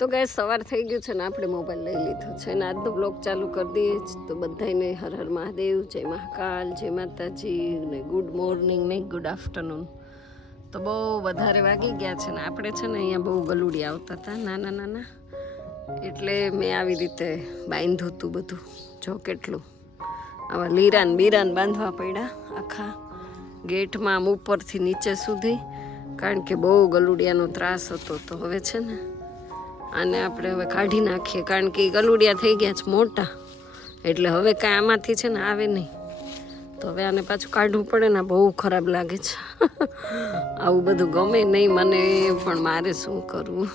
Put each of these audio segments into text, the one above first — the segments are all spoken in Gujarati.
તો ગાય સવાર થઈ ગયું છે ને આપણે મોબાઈલ લઈ લીધો છે ને આજનો બ્લોગ ચાલુ કરી દઈએ જ. તો બધાને હર હર મહાદેવ, જય મહાકાલ, જય માતાજી ને ગુડ મોર્નિંગ ને ગુડ આફ્ટરનૂન. તો બહુ વધારે વાગી ગયા છે ને આપણે છે ને અહીંયા બહુ ગલુડી આવતા હતા નાના નાના, એટલે મેં આવી રીતે બાંધ્યું હતું બધું. જો કેટલું આવા લીરાન બીરાન બાંધવા પડ્યા આખા ગેટમાં આમ ઉપરથી નીચે સુધી, કારણ કે બહુ ગલુડિયાનો ત્રાસ હતો. તો હવે છે ને આને આપણે હવે કાઢી નાખીએ, કારણ કે એ ગલુડિયા થઈ ગયા છે મોટા, એટલે હવે કાંઈ આમાંથી છે ને આવે નહીં. તો હવે આને પાછું કાઢવું પડે ને, બહુ ખરાબ લાગે છે. આવું બધું ગમે નહીં મને, પણ મારે શું કરવું.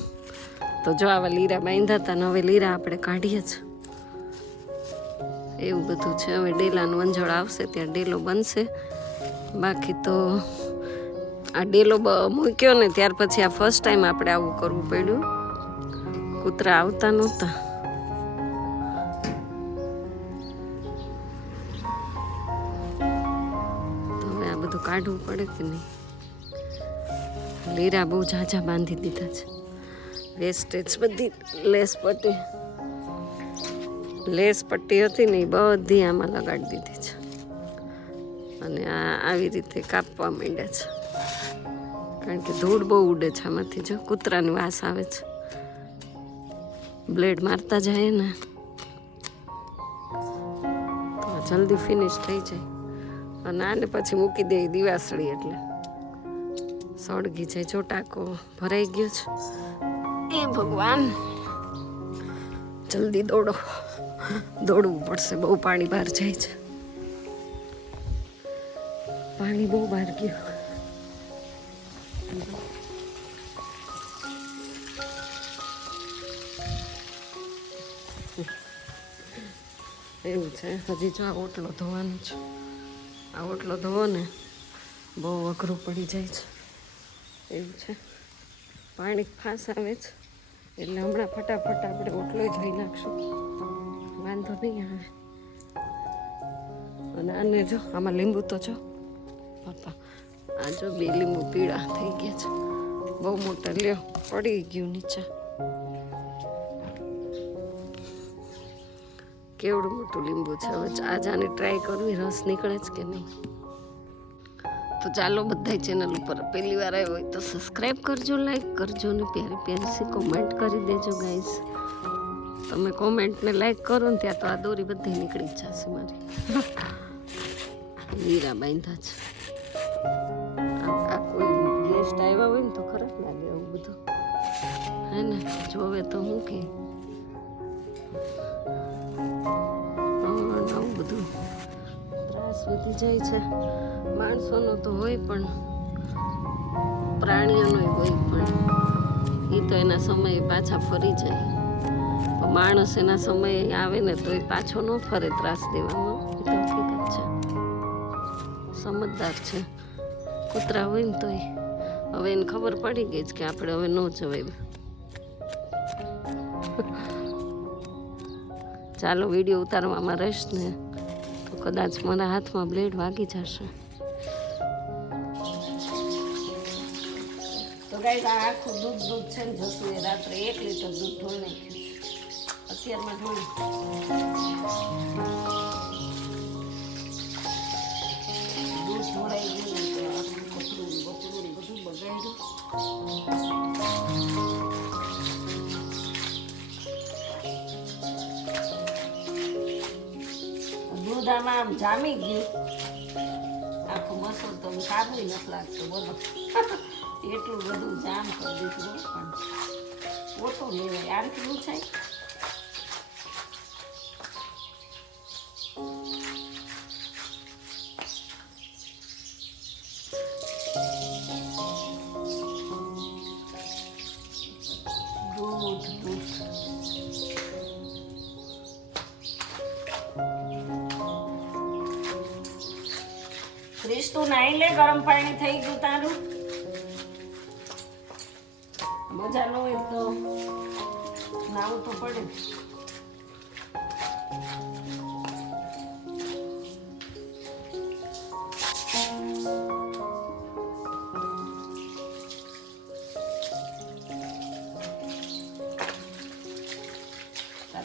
તો જો આવા લીરા બાંધ્યા હતા ને હવે લીરા આપણે કાઢીએ જ. એવું બધું છે. હવે ડેલાનું વંજળ આવશે ત્યાં ડેલો બનશે. બાકી તો આ ડેલો મૂક્યો ને ત્યાર પછી આ ફર્સ્ટ ટાઈમ આપણે આવું કરવું પડ્યું. કૂતરા આવતા નહોતા. તો હવે આ બધું કાઢવું પડે કે નહીં. લીરા બહુ ઝાઝા બાંધી દીધા છે. વેસ્ટેજ બધી લેસ પટ્ટી હતી ને એ બધી આમાં લગાડી દીધી છે, અને આ આવી રીતે કાપવા માંડ્યા છે, કારણ કે ધૂળ બહુ ઉડે છે આમાંથી. જો કૂતરાની વાસ આવે છે. બ્લેડ મારતા જાય ને તો જલ્દી ફિનિશ થઈ જાય. અને આને પછી મૂકી દે દિવાસળી, એટલે સળગી જાય. જો ટાંકો ભરાઈ ગયો છે. એ ભગવાન, જલ્દી દોડવું પડશે. બહુ પાણી બહાર જાય છે. પાણી બહુ બહાર ગયું. એવું છે. હજી જો આ ઓટલો ધોવાનો છે. આ ઓટલો ધોવો ને બહુ અઘરું પડી જાય છે. એવું છે. પાણી ફાસ આવે છે, એટલે હમણાં ફટાફટ આપણે ઓટલો ધોઈ નાખશું, વાંધો નહીં આવે. અને આને જો આમાં લીંબુ તો જો પપ્પા, આ જો 2 લીંબુ પીળા થઈ ગયા છે, બહુ મોટા. લ્યો, પડી ગયું નીચે. કેવડું મોટું લીંબુ છે. હવે આજ આને ટ્રાય કરવી, રસ નીકળે છે કે નહીં. તો ચાલો, બધા ચેનલ ઉપર પહેલી વાર આવ્યો હોય તો સબસ્ક્રાઈબ કરજો, લાઈક કરજો ને પ્યારી પ્યારી સી કોમેન્ટ કરી દેજો ગાઈસ. તમે કોમેન્ટને લાઈક કરો ને ત્યાં તો આ દોરી બધી નીકળી જ જશે મારી. લીરા બાંધા છે. આ કોઈ ગેસ્ટ આવ્યા હોય ને તો ખરાબ લાગે આવું બધું, હે ને. જોવે તો હું કે આવું બધું ત્રાસ વધી જાય છે. માણસોનો તો હોય પણ પ્રાણીઓનો હોય, પણ એ તો એના સમયે પાછા ફરી જાય. પણ માણસ એના સમયે આવે ને તો એ પાછો ન ફરે ત્રાસ દેવામાં. એ તો હકીકત છે. સમજદાર છે. કૂતરા હોય ને તોય હવે એને ખબર પડી ગઈ છે કે આપણે હવે ન જવાય. ચાલો, વિડીયો ઉતારવામાં રહીશ ને તો કદાચ મારા હાથમાં બ્લેડ વાગી જશે. તો ગાઈસ, આ આખું દૂધ છે ને જશું એ રાત્રે 1 લીટર દૂધ ઢોળ નાખ્યું. અત્યારમાં ઢોળ્યું. દૂધ ઢોળાઈ ગયું ને તો આખું કપડું બધું બગાડ્યું. દૂધ આમાં આમ જામી ગયું આખું મસળ, તો સારું નથી લાગતું. બોલો, એટલું બધું જામ કરી દીધું. પણ ઓછું લેવાય, આમ કેવું છે. ક્રિશ, તું નાઈ લે, ગરમ પાણી થઈ ગયું તારું. મજા ન હોય તો નાવું તો પડે.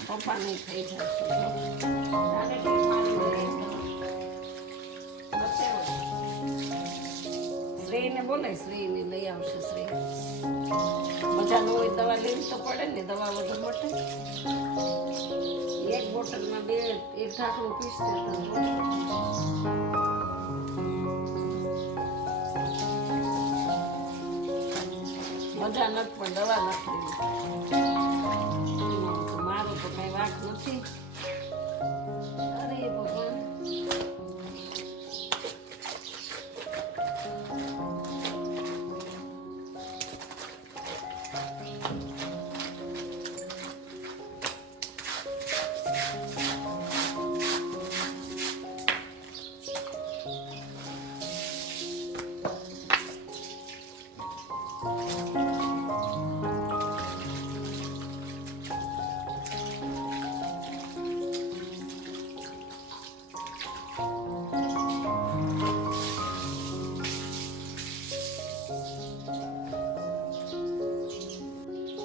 પપ્પા નહીં થઈ જશે શ્રેયને બોલે, શ્રેયને લઈ આવશે. શ્રેય મજા ન હોય દવા લેવી તો પડે ને, દવા વગર મટે. એક બોટલમાં એક ઢાંકણું પીસ દેતા. મજા નથી પણ દવા નથી લેવી. મારું તો કઈ વાત નથી. અરે ભગવાન,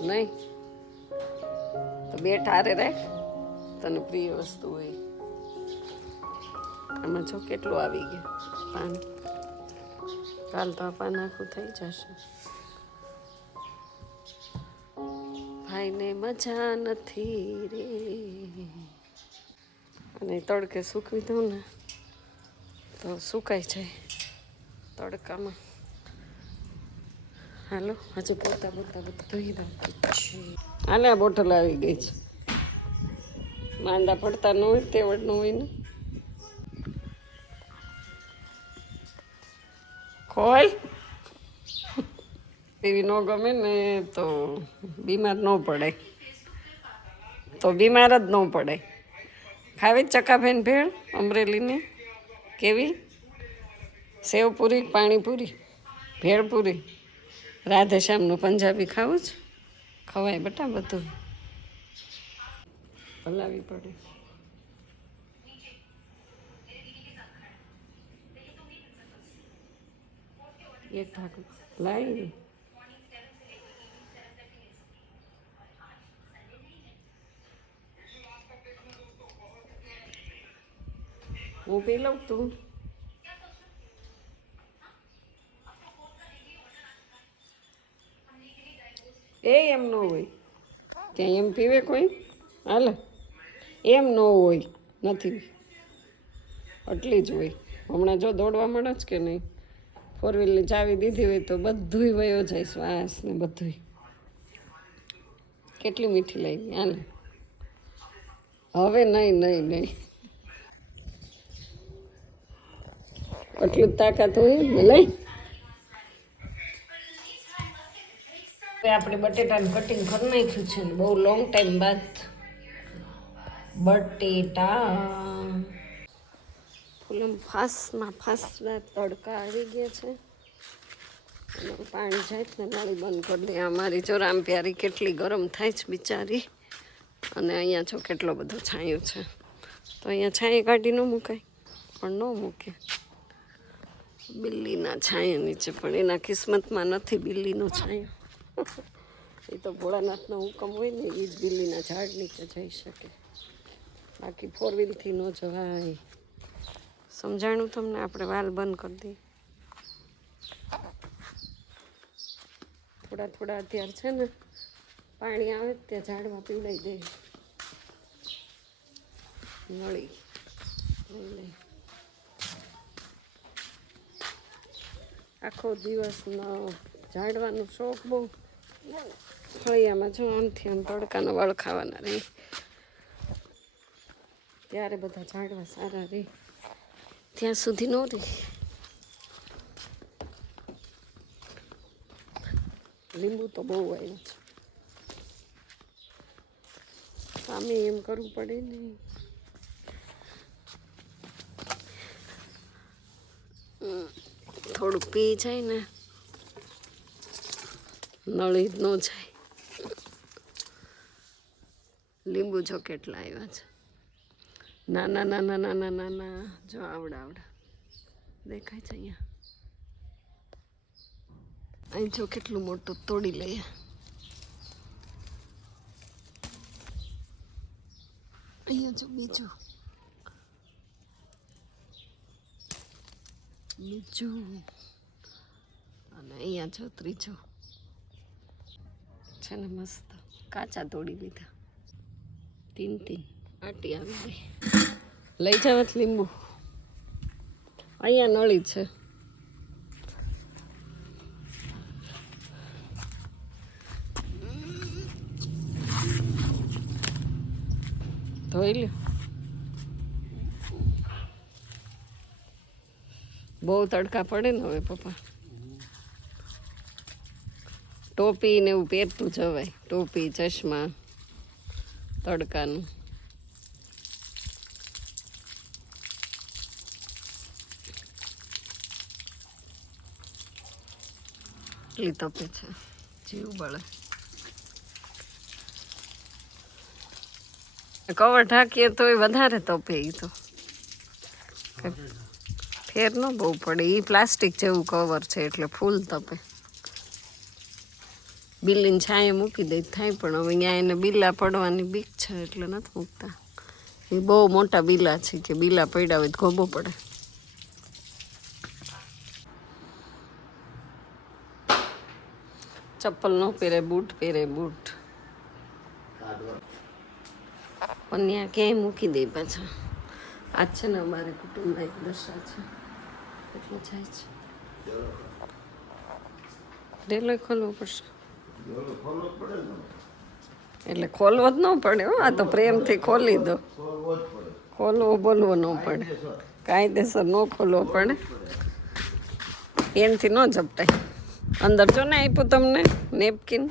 નહીં તો બે ઠારે રાખ, તને પ્રિય વસ્તુ હોય. આમાં જો કેટલું આવી ગયું પાન. કાલ તો આ પાન આખું થઈ જશે. ભાઈને મજા નથી રે. અને તડકે સૂકવી દઉં ને તો સુકાઈ જાય તડકામાં. હાલો, હજુ પોતા બધું રાખ્યું છે. હાલે, આ બોટલ આવી ગઈ છે. માંદા પડતા ન હોય તેવડ ન હોય ને. ખોલ. એવી ન ગમે ને તો બીમાર ન પડે, તો બીમાર જ ન પડે. ખાવી ચકાફેન ભેળ અમરેલીની કેવી? સેવપુરી, પાણીપુરી, ભેળપુરી, રાધેશ્યામનું પંજાબી ખાવું જ ખવાય બેટા. બધું હલાવી પડે. એક ઢાંકણ લાવી. હું પી લઉં તું. એમ ન હોય ત્યાં એમ પીવે કોઈ? હાલે, એમ ન હોય, નથી આટલી જ હોય. હમણાં જો દોડવા મળે જ કે નહીં. 4 વ્હીલની ચાવી દીધી હોય તો બધુંય વયો જાય, શ્વાસ ને બધુંય. કેટલી મીઠી લાગી. હાલે હવે નહીં નહીં નહીં, આટલું જ તાકાત હોય ને. લઈ આપણે બટેટાનું કટિંગ કરી નાખ્યું છે ને, બહુ લોંગ ટાઈમ બાદ બટેટા ફૂલમ ફાસ્ટમાં ફાસ્ટ તડકા આવી ગયા છે. અને પાણી જાય ને નળી બંધ કરી દે. અમારી જો રામ પ્યારી કેટલી ગરમ થાય છે બિચારી. અને અહીંયા જો કેટલો બધો છાંયો છે. તો અહીંયા છાંય કાઢી ન મુકાય, પણ ન મૂકે. બિલ્લીના છાંયા નીચે, પણ એના કિસ્મતમાં નથી બિલ્લીનો છાંયો. એ તો ભોળાનાથનો હુકમ હોય ને, એ જ બિલ્લીના ઝાડ નીચે જઈ શકે. બાકી 4 વ્હીલથી ન જવાય. સમજાણું તમને? આપણે વાલ બંધ કરી દઈએ. થોડા થોડા અત્યારે છે ને પાણી આવે ત્યાં ઝાડમાં પીવડાવી દે. નળી લઈ લઈ. આખો દિવસનો ઝાડવાનો શોખ બહુ. ફળિયામાં જો આમથી આમ તડકાનો વળ ખાવાના રહે, ત્યારે બધા ઝાડવા સારા રહે. ત્યાં સુધી ન રહે. લીંબુ તો બહુ આવ્યું છે. સામે એમ કરવું પડે ને. થોડુંક પી જાય ને, નળી ન જાય. લીંબુ જો કેટલા આવ્યા છે. નાના નાના નાના નાના જો આવડા આવડા દેખાય છે અહીંયા. અહીં જો કેટલું મોટું તોડી લઈએ. અહીંયા જો બીજું અને અહીંયા જો ત્રીજું છે ને મસ્ત કાચા તોડી લીધા 3 આટી આવી ગઈ લઈ જાવત લીંબુ અહીંયા નળી છે ધોઈ લ્યો બહુ તડકા પડે ને હવે પપ્પા ટોપી ને એવું પહેરતું જવાય ટોપી ચશ્મા તડકાનું એટલી તપે છે જીવ બળે કવર ઢાંકીએ તો એ વધારે તપે એ તો ફેર ન બહુ પડે એ પ્લાસ્ટિક જેવું કવર છે એટલે ફૂલ તપે બિલ્લીને છાંયે મૂકી દે થાય પણ હવે અહીંયા એને બિલ્લા પડવાની બીક છે એટલે નથી મૂકતા એ બહુ મોટા બિલ્લા છે કે બિલ્લા પડ્યા હોય તો ગોબો પડે ચપ્પલ ન પહેરે બૂટ પહેરે બૂટ પણ ક્યાંય મૂકી દે પાછા આજ છે ને અમારે કુટુંબમાં એક દશા છે એટલે જાય છે ડેલો ખોલવો પડશે એટલે ખોલવો જ ન પડે હો આ તો પ્રેમથી ખોલી દો ખોલવો બોલવો ન પડે કાયદેસર ન ખોલવો પડે એનથી ન ઝપટાય અંદર જો ને આપ્યું તમને નેપકિન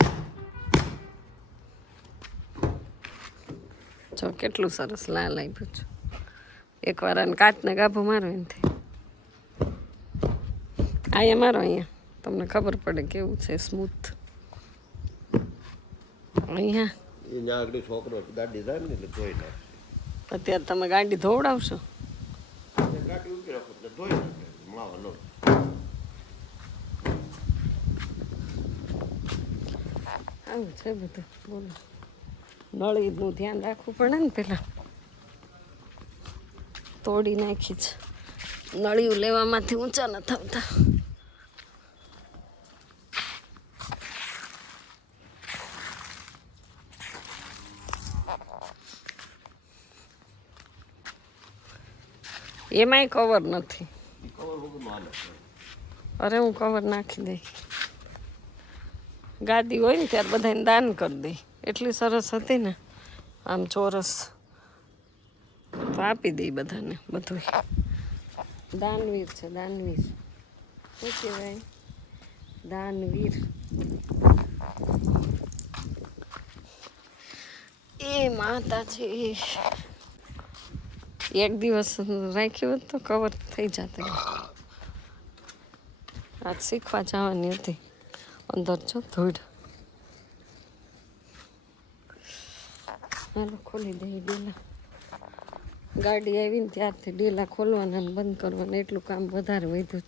જો કેટલું સરસ લાલ આપ્યું છે એકવાર આને કાચને ગાભો મારો એનાથી અહીંયા મારો અહીંયા તમને ખબર પડે કેવું છે સ્મૂથ અહીંયા છોકરો ગાડી જાય ને એટલે ધોઈ નાખે અત્યારે તમે ગાડી ધોવડાવશો ગાડી ઉભી રાખો એટલે ધોઈ નાખે માવા લો આવું છે બધું બોલો નળીનું ધ્યાન રાખવું પડે ને પેલા તોડી નાખી છે નળિયું લેવામાંથી ઊંચા ન થતા એમાંય કવર નથી અરે હું કવર નાખી દઈ ગાદી હોય ને ત્યારે બધાને દાન કરી દઈ એટલી સરસ હતી ને આમ ચોરસ તો આપી દઈ બધાને બધું દાનવીર છે દાનવીર શું કહેવાય દાનવીર એ માતાજી એક દિવસ રાખ્યું હોત તો કવર થઈ જતું આજ શીખવા જવાની હતી અંદર જો ધૂળ હાલો ખોલી દઈએ ડેલા ગાડી આવીને ત્યારથી ડેલા ખોલવાના બંધ કરવાના એટલું કામ વધારે વધ્યું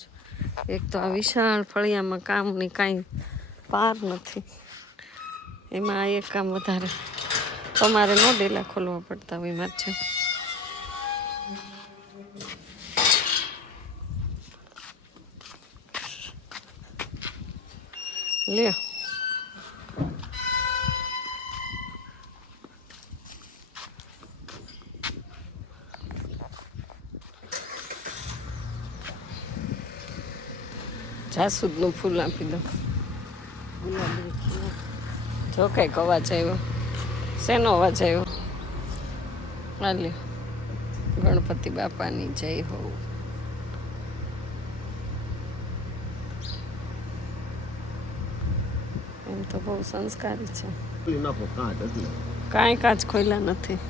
છે એક તો આ વિશાળ ફળિયામાં કામની કાંઈ પાર નથી એમાં આ એક કામ વધારે તમારે ન ડેલા ખોલવા પડતા હોય મારે છે લ્યો જાસૂદનું ફૂલ આપી દો ગુલાબી જો કંઈક અવાજ આવ્યો શેનો અવાજ આવ્યો આ લ્યો ગણપતિ બાપાની જય હો એમ તો બહુ સંસ્કારી છે કાંઈ કાચ ખોલ્યા નથી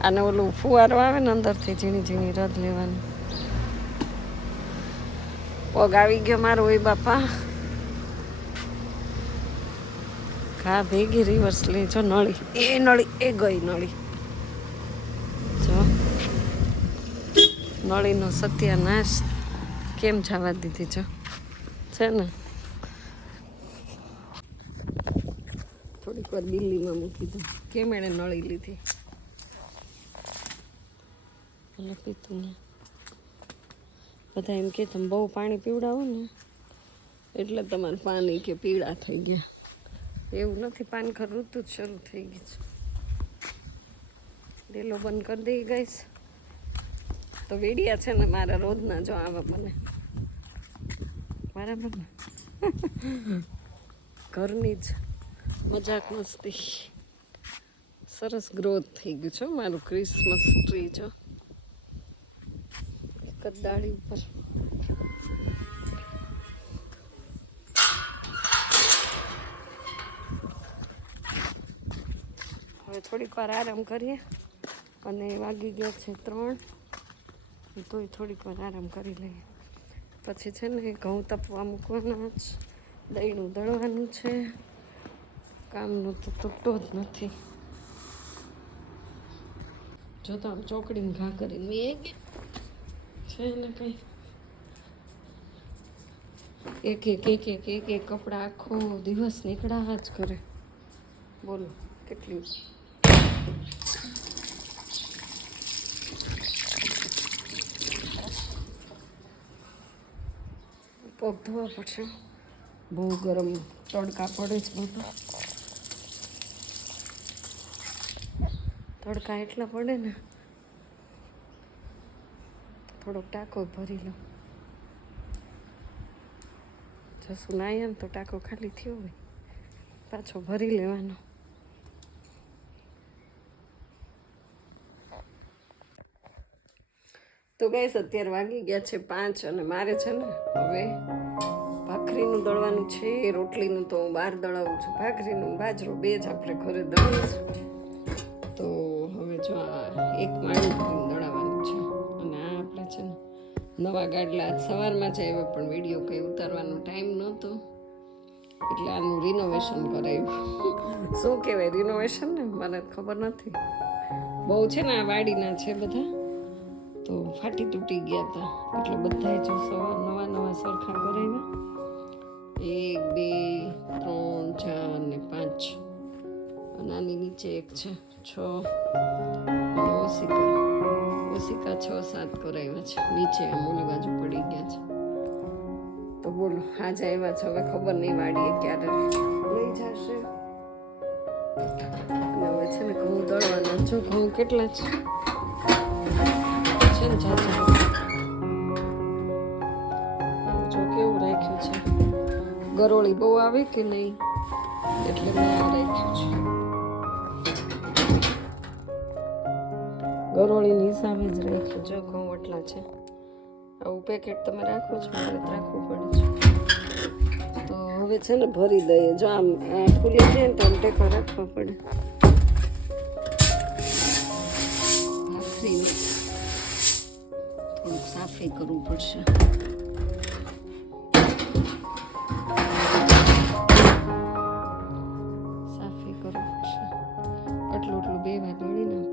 આને ઓલું ફુવારો આવે ને અંદરથી ઝીણી ઝીણી રદ લેવાની પગ આવી ગયો મારો હોય બાપા ઘા ભેગી રિવર્સ લેજો નળી એ ગઈ નળી જો નળીનો સત્યાનાશ કેમ જવા દીધી જો છે ને થોડીક વાર દિલ્હીમાં મૂકી દઉં કેમ એણે નળી લીધી એટલે પીતું ને બધા એમ કે તમે બહુ પાણી પીવડાવો ને એટલે તમારે પાણી કે પીળા થઈ ગયા. એવું નથી, પાનખર ઋતુ જ શરૂ થઈ ગઈ છે. ડેલો બંધ કરી દઈ ગઈશ તો વેડિયા છે ને મારા રોજના જો આવા બને બરાબર ને. ઘરની જ મજાક મસ્તી સરસ ગ્રોથ થઈ ગયું છે મારું ક્રિસમસ ટ્રી. જો એક જ ડાળી ઉપર હવે થોડીક વાર આરામ કરીએ અને વાગી ગયા છે 3, તોય થોડીક વાર આરામ કરી લઈએ. પછી છે ને ઘઉં તપવા મૂકવાના જ, દહીંનું દળવાનું છે. કામનો તો તૂટતો જ નથી. જો તો આમ ચોકડીને ઘા કરીને મેં છે ને કંઈ એક કપડાં આખો દિવસ નીકળ્યા જ કરે. બોલો કેટલી પગ ધોવા પડશે. બહુ ગરમ તડકા પડે છે બધા. તડકા એટલા પડે ને, થોડોક ટાંકો ભરી લો. જસું નાયા ને તો ટાંકો ખાલી થયો હોય, પાછો ભરી લેવાનો. તો ગાઈસ અત્યારે વાગી ગયા છે 5 અને મારે છે ને હવે ભાખરીનું દળવાનું છે. રોટલીનું તો હું બહાર દળાવું છું. ભાખરીનું બાજરો 2 જ આપણે ઘરે દળીશું. તો હવે જો આ એક માળું ભરીને દળાવવાનું છે. અને આ આપણે છે ને નવા ગાડલા સવારમાં જ આવ્યા પણ વિડીયો કંઈ ઉતારવાનો ટાઈમ નહોતો એટલે આનું રિનોવેશન કરાવ્યું. શું કહેવાય રિનોવેશન ને, મને ખબર નથી. બહુ છે ને આ વાડીના છે બધા, તો ફાટી તૂટી ગયા હતા એટલે બધા જો નવા સરખા કરાવ્યા. 1 2 3 4 ને 5 અને આની નીચે એક છે 6 અને ઓસિકા 6 7 કરાવ્યા છે. નીચે આમ ઓલી બાજુ પડી ગયા છે. તો બોલો આજે આવ્યા છે. હવે ખબર નહીં વાડીએ ક્યારે લઈ જશે. અને હવે છે ને ઘઉં દળવાના. જો ઘઉં કેટલા છે ને જાજા. જો કેવું રાખ્યું છે. ગરોળી બહુ આવે કે નહીં એટલે મેં આ રાખ્યું છે. ગરોળીની હિસાબે જ રાખ્યું. જો ઘઉં એટલા છે. આવું પેકેટ તમે રાખો છો, મારે રાખવું પડે છે. તો હવે છે ને ભરી દઈએ. જો આમ ખુલી જાય ને તો આમ ટેકા રાખવા પડે. ભાખરી થોડુંક સાફી કરવું પડશે. સાફી કરવું પડશે. આટલું 2 વાર દળી નાખ.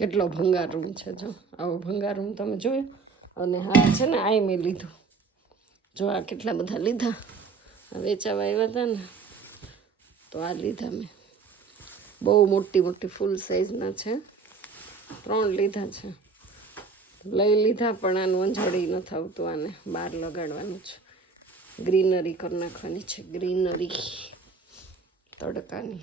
કેટલો ભંગાર રૂમ છે. જો આવો ભંગાર રૂમ તમે જોયો. અને હા છે ને આ મેં લીધું. જો આ કેટલા બધા લીધા. વેચાવા આવ્યા હતા ને તો આ લીધા મેં. બહુ મોટી ફૂલ સાઈઝના છે. 3 લીધા છે. લઈ લીધા પણ આનું અંજળી નથી આવતું. આને બહાર લગાડવાનું છે. ગ્રીનરી કરી નાખવાની છે. ગ્રીનરી તડકાની.